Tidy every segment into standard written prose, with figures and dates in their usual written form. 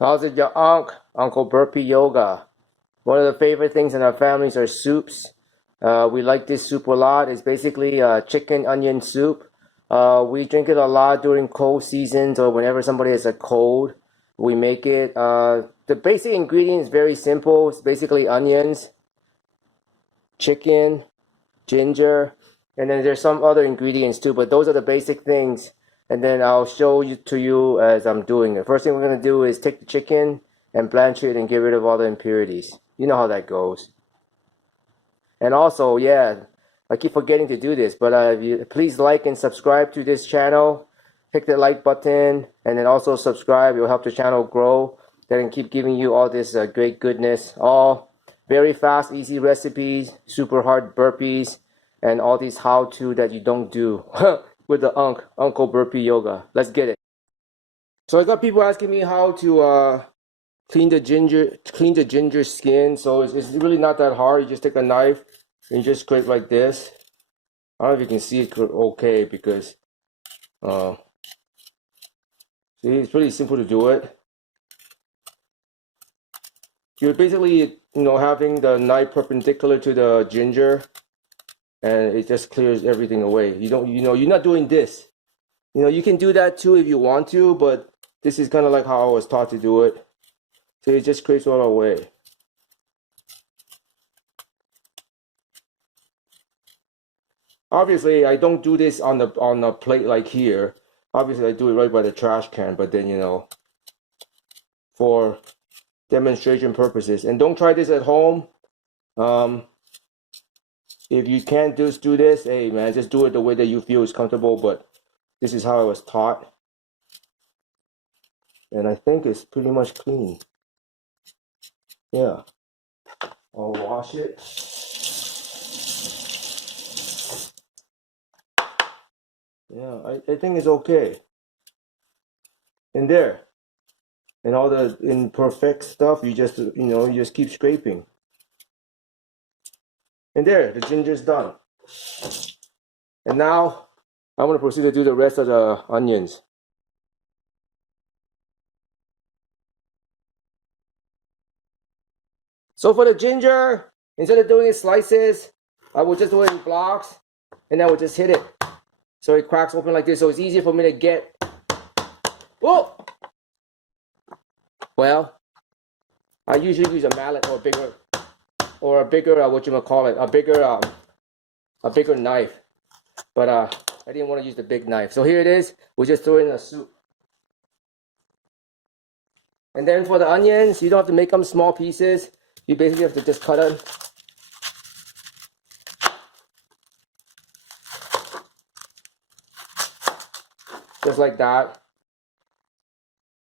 How's it, your Uncle Burpee Yoga? One of the favorite things in our families are soups. We like this soup a lot. It's basically chicken onion soup. We drink it a lot during cold seasons or whenever somebody has a cold. We make it. The basic ingredient is very simple. It's basically onions, chicken, ginger, and then there's some other ingredients too, but those are the basic things. And then I'll show you to you as I'm doing it. First thing we're gonna do is take the chicken and blanch it and get rid of all the impurities. You know how that goes. And also, yeah, I keep forgetting to do this, but please like and subscribe to this channel. Hit the like button and then also subscribe. It will help the channel grow. Then keep giving you all this great goodness. All very fast, easy recipes, super hard burpees, and all these how-to that you don't do with the Uncle Burpee Yoga. Let's get it. So I got people asking me how to clean the ginger skin. So it's really not that hard. You just take a knife and you just scrape like this. I don't know if you can see it okay because see, it's pretty simple to do it. You're basically, having the knife perpendicular to the ginger, and it just clears everything away. You're not doing this. You can do that too if you want to, but this is kind of like how I was taught to do it. So it just scrapes all away. Obviously, I don't do this on the plate like here. Obviously, I do it right by the trash can, but then, for demonstration purposes. And don't try this at home. If you can't just do this, hey man, just do it the way that you feel is comfortable, but this is how I was taught. And I think it's pretty much clean. Yeah. I'll wash it. Yeah, I think it's okay. And there. And all the imperfect stuff, you just keep scraping. And there, the ginger's done. And now, I'm going to proceed to do the rest of the onions. So for the ginger, instead of doing it slices, I will just do it in blocks, and I will just hit it. So it cracks open like this, so it's easier for me to get. Oh! Well, I usually use a mallet or a bigger a bigger knife. But I didn't want to use the big knife. So here it is. We just throw it in the soup. And then for the onions, you don't have to make them small pieces. You basically have to just cut them. Just like that.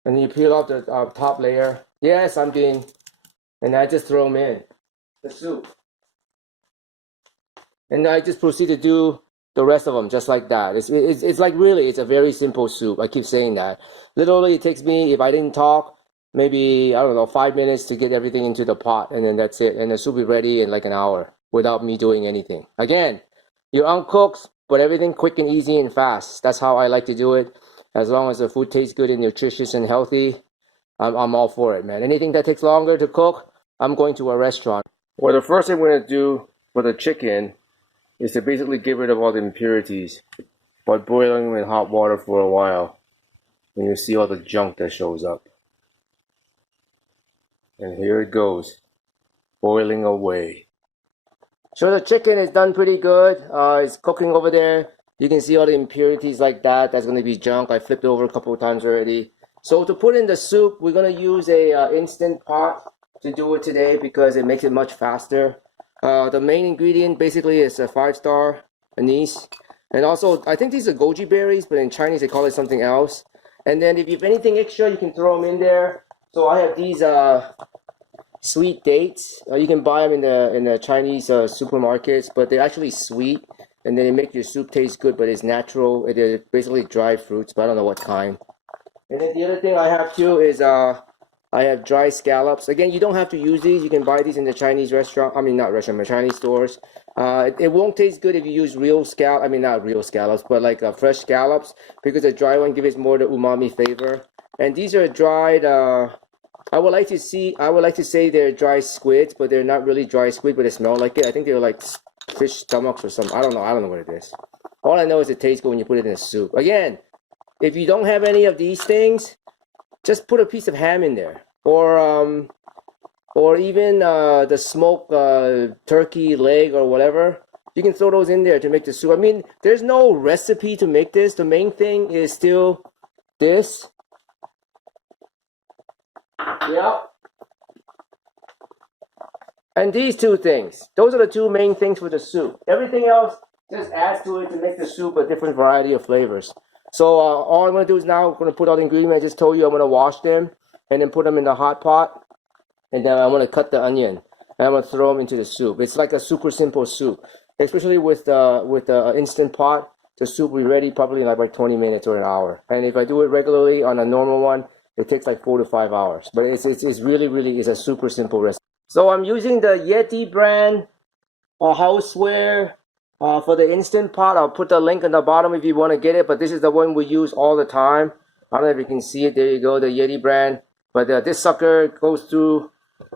And then you peel off the top layer. Yes, I'm being. And I just throw them in the soup. And I just proceed to do the rest of them just like that. It's like really, it's a very simple soup. I keep saying that. Literally, it takes me, if I didn't talk, maybe, I don't know, 5 minutes to get everything into the pot. And then that's it. And the soup will be ready in like an hour without me doing anything. Again, you're uncooked, but everything quick and easy and fast. That's how I like to do it. As long as the food tastes good and nutritious and healthy, I'm all for it, man. Anything that takes longer to cook, I'm going to a restaurant. Well, the first thing we're going to do for the chicken is to basically get rid of all the impurities by boiling them in hot water for a while. And you see all the junk that shows up. And here it goes, boiling away. So the chicken is done pretty good. It's cooking over there. You can see all the impurities like that. That's going to be junk. I flipped it over a couple of times already. So to put in the soup, we're going to use a instant pot to do it today because it makes it much faster. The main ingredient basically is a 5-star anise. And also, I think these are goji berries, but in Chinese they call it something else. And then if you have anything extra, you can throw them in there. So I have these sweet dates. You can buy them in the Chinese supermarkets, but they're actually sweet. And then it makes your soup taste good, but it's natural. They're basically dried fruits, but I don't know what kind. And then the other thing I have too is I have dry scallops. Again, you don't have to use these. You can buy these in the Chinese restaurant. I mean, not restaurant, but Chinese stores. It won't taste good if you use real scallops. I mean, not real scallops, but like fresh scallops, because the dry one gives it more the umami flavor. And these are dried I would like to say they're dry squids, but they're not really dry squid, but they smell like it. I think they're like fish stomachs or something. I don't know what it is. All I know is it tastes good when you put it in a soup. Again, if you don't have any of these things, just put a piece of ham in there, or even the smoked turkey leg or whatever. You can throw those in there to make the soup. I mean, there's no recipe to make this. The main thing is still this. Yep. And these two things. Those are the two main things for the soup. Everything else just adds to it to make the soup a different variety of flavors. So all I'm going to do is now I'm going to put all the ingredients. I just told you I'm going to wash them and then put them in the hot pot. And then I'm going to cut the onion and I'm going to throw them into the soup. It's like a super simple soup. Especially with the instant pot, the soup will be ready probably in like 20 minutes or an hour. And if I do it regularly on a normal one, it takes like 4 to 5 hours. But it's really is a super simple recipe. So I'm using the YEDI brand houseware for the instant pot. I'll put the link on the bottom if you want to get it. But this is the one we use all the time. I don't know if you can see it. There you go, the YEDI brand. But this sucker goes through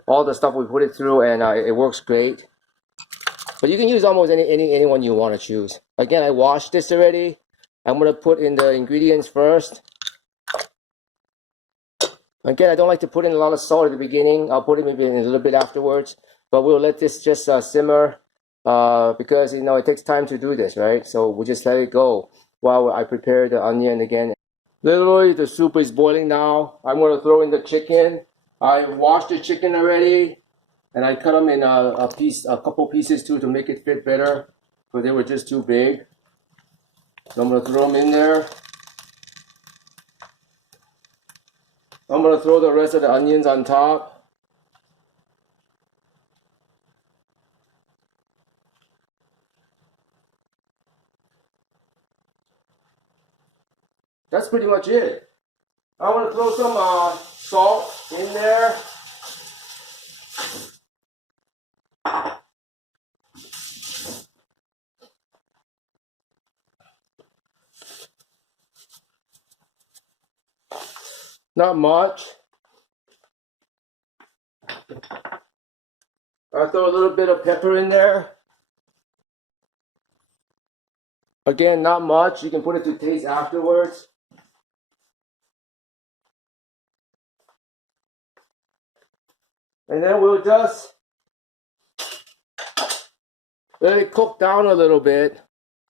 all the stuff we put it through, and it works great. But you can use almost any one you want to choose. Again, I washed this already. I'm going to put in the ingredients first. Again, I don't like to put in a lot of salt at the beginning. I'll put it maybe in a little bit afterwards. But we'll let this just simmer because, you know, it takes time to do this, right? So we'll just let it go while I prepare the onion again. Literally, the soup is boiling now. I'm going to throw in the chicken. I washed the chicken already. And I cut them in a couple pieces too to make it fit better, because they were just too big. So I'm going to throw them in there. I'm going to throw the rest of the onions on top. That's pretty much it. I'm going to throw some salt in there. Not much. I'll throw a little bit of pepper in there. Again, not much. You can put it to taste afterwards. And then we'll just let it cook down a little bit.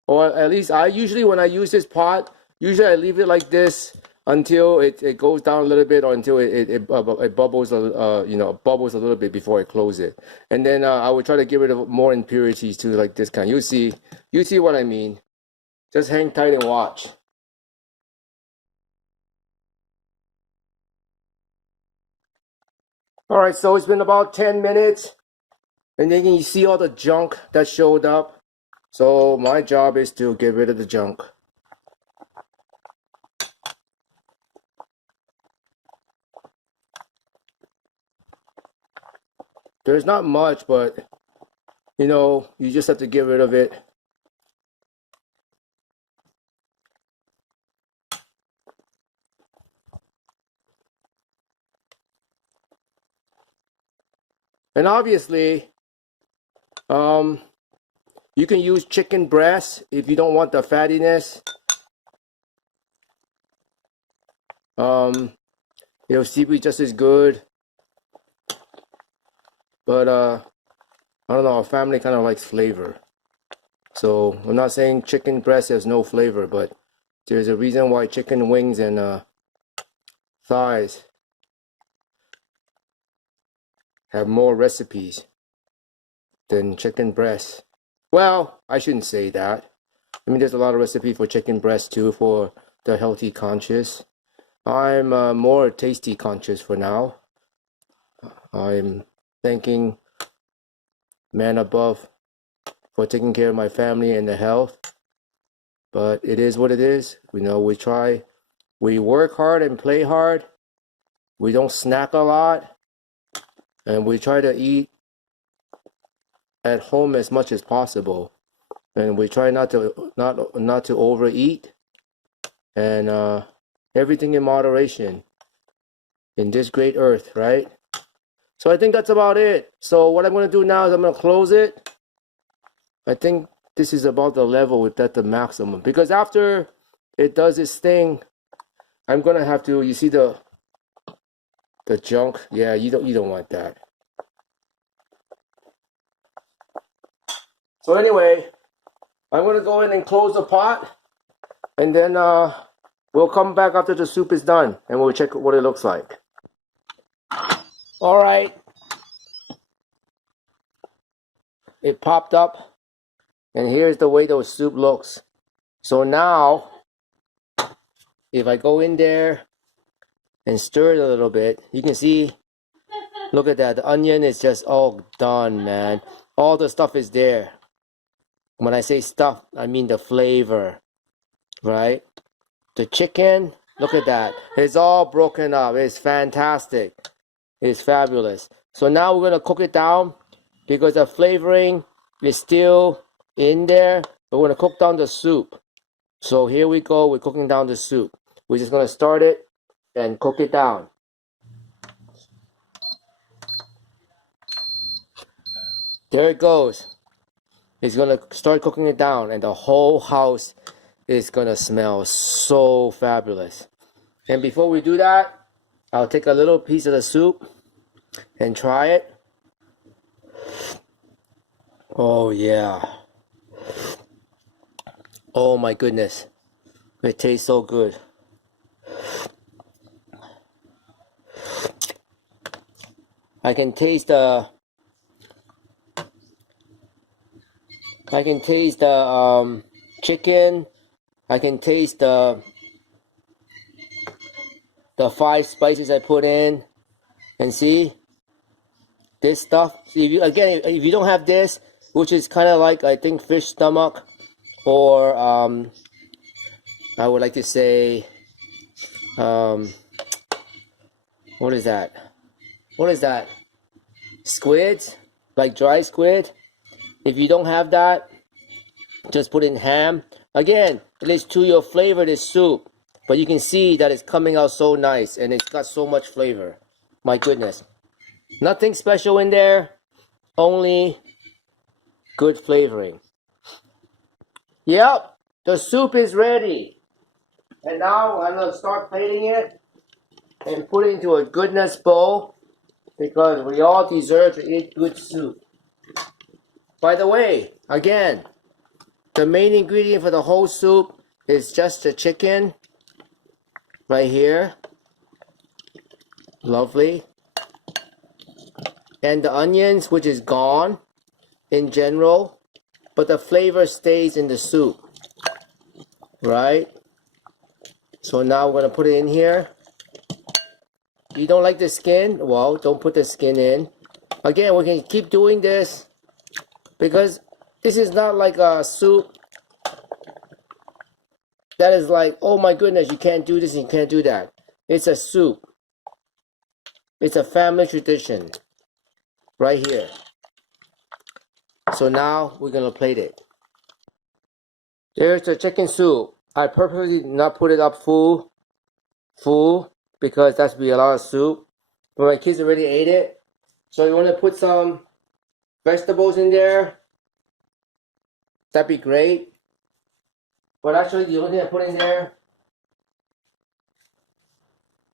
Or at least usually when I use this pot, usually I leave it like this until it goes down a little bit, or until it bubbles bubbles a little bit before I close it. And then I would try to get rid of more impurities too, like this kind. You see what I mean. Just hang tight and watch. All right, so it's been about 10 minutes, and then you see all the junk that showed up. So my job is to get rid of the junk. There's not much, but you know, you just have to get rid of it. And obviously, you can use chicken breast if you don't want the fattiness. It'll still be just as good. But I don't know, our family kind of likes flavor. So I'm not saying chicken breast has no flavor, but there's a reason why chicken wings and thighs have more recipes than chicken breast. Well, I shouldn't say that. I mean, there's a lot of recipe for chicken breast too, for the healthy conscious. I'm more tasty conscious for now. I'm thanking man above for taking care of my family and the health. But it is what it is. You know, we work hard and play hard. We don't snack a lot. And we try to eat at home as much as possible. And we try not to overeat. And everything in moderation. in this great earth, right? So I think that's about it. So what I'm going to do now is I'm going to close it. I think this is about the level with that the maximum, because after it does its thing, I'm going to have to, you see the junk? Yeah, you don't want that. So anyway, I'm going to go in and close the pot, and then we'll come back after the soup is done and we'll check what it looks like. All right. It popped up, and here's the way the soup looks. So now, if I go in there and stir it a little bit, you can see, look at that. The onion is just all done, man. All the stuff is there. When I say stuff, I mean the flavor, right? The chicken, look at that. It's all broken up. It's fantastic. It's fabulous. So now we're going to cook it down because the flavoring is still in there. We're going to cook down the soup. So here we go. We're cooking down the soup. We're just going to start it and cook it down. There it goes. It's going to start cooking it down, and the whole house is going to smell so fabulous. And before we do that, I'll take a little piece of the soup and try it. Oh yeah. Oh my goodness. It tastes so good. I can taste the chicken. I can taste the 5 spices I put in. And see, this stuff, if you don't have this, which is kind of like, I think, fish stomach, or I would like to say, what is that? What is that? Squids, like dry squid. If you don't have that, just put in ham. Again, it is to your flavor, this soup. But you can see that it's coming out so nice, and it's got so much flavor. My goodness. Nothing special in there, only good flavoring. Yep, the soup is ready. And now I'm going to start plating it and put it into a goodness bowl, because we all deserve to eat good soup. By the way, again, the main ingredient for the whole soup is just the chicken right here. Lovely. And the onions, which is gone in general, but the flavor stays in the soup, right? So now we're going to put it in here. You don't like the skin? Well, don't put the skin in. Again, we can keep doing this because this is not like a soup that is like, oh my goodness, you can't do this and you can't do that. It's a soup. It's a family tradition right here. So now we're going to plate it. There's the chicken soup. I purposely did not put it up full because that's be a lot of soup. But my kids already ate it. So you want to put some vegetables in there. That'd be great. But actually the only thing I put in there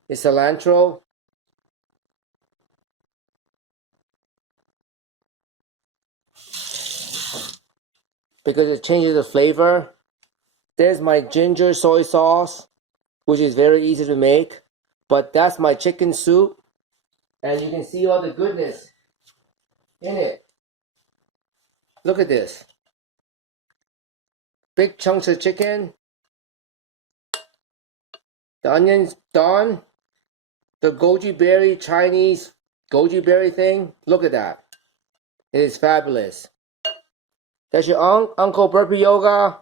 is cilantro. Because it changes the flavor. There's my ginger soy sauce, which is very easy to make. But that's my chicken soup. And you can see all the goodness in it. Look at this. Big chunks of chicken. The onions done. The goji berry, Chinese goji berry thing. Look at that. It is fabulous. That's your Uncle Burpee Yoga.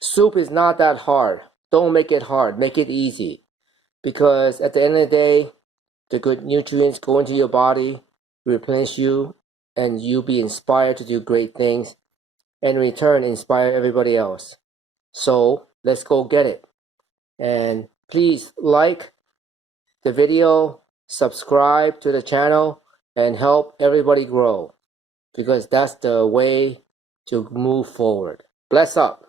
Soup is not that hard. Don't make it hard. Make it easy. Because at the end of the day, the good nutrients go into your body, replenish you, and you be inspired to do great things, and in return inspire everybody else. So let's go get it. And please like the video, subscribe to the channel, and help everybody grow, because that's the way to move forward. Bless up.